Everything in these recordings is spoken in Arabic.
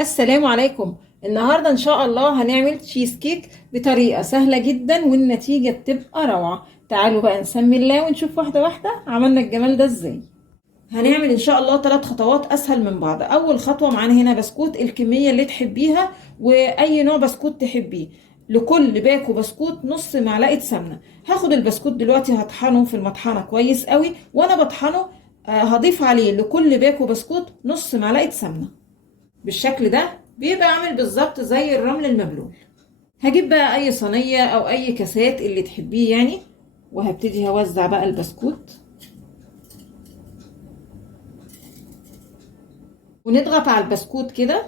السلام عليكم. النهاردة ان شاء الله هنعمل تشيز كيك بطريقة سهلة جدا والنتيجة بتبقى روعة. تعالوا بقى نسمي الله ونشوف واحدة واحدة عملنا الجمال ده ازاي. هنعمل ان شاء الله 3 خطوات اسهل من بعض. اول خطوة معانا هنا بسكوت الكمية اللي تحبيها واي نوع بسكوت تحبيه. لكل باكو بسكوت نص معلقة سمنة. هاخد البسكوت دلوقتي هطحنه في المطحنة كويس قوي، وانا بطحنه هضيف عليه لكل باكو بسكوت نص معلقة سمنة. بالشكل ده بيبقى عامل بالظبط زي الرمل المبلول. هجيب بقى اي صينية او اي كاسات اللي تحبيه يعني، وهبتدي هوزع بقى البسكوت ونضغط على البسكوت كده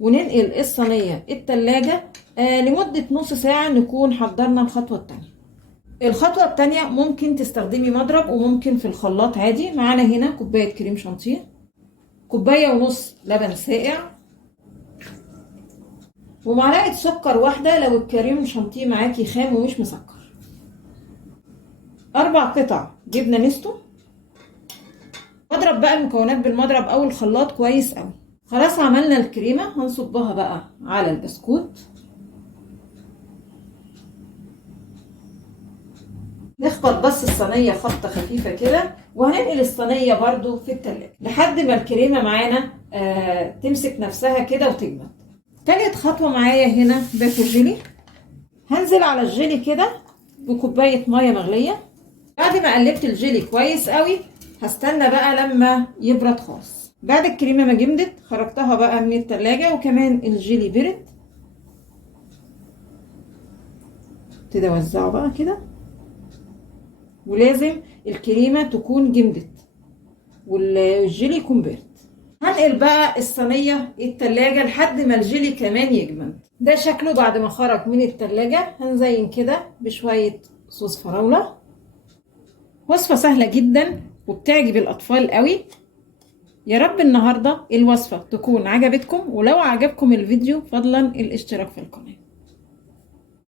وننقل الصينية التلاجة لمدة نص ساعة نكون حضرنا الخطوة التانية. الخطوة التانية ممكن تستخدمي مضرب وممكن في الخلاط عادي. معانا هنا كوباية كريم شانتيه، كوباية ونص لبن ساقع، ومعلقة سكر واحدة لو الكريم شانتيه معاكي خام ومش مسكر، 4 قطع جبنة نستو. اضرب بقى المكونات بالمضرب او الخلاط كويس قوي. خلاص عملنا الكريمة، هنصبها بقى على البسكوت. نخبط بس الصينية خبطة خفيفة كده، وهننقل الصينية برضو في التلاجة لحد ما الكريمة معانا تمسك نفسها كده وتجمد. تالت خطوة معايا هنا باكو جيلي. هنزل على الجيلي كده بكوباية مية مغلية. بعد ما قلبت الجيلي كويس قوي هستنى بقى لما يبرد خالص. بعد الكريمة ما جمدت خرجتها بقى من التلاجة وكمان الجيلي برد. ابتدي اوزعه بقى كده، ولازم الكريمة تكون جمدت والجيلي يكون برد. هنقل بقى الصينية التلاجة لحد ما الجيلي كمان يجمد. ده شكله بعد ما خرج من التلاجة. هنزين كده بشوية صوص فراولة. وصفة سهلة جدا وبتعجب الأطفال قوي. يا رب النهاردة الوصفة تكون عجبتكم، ولو عجبكم الفيديو فضلا الاشتراك في القناة.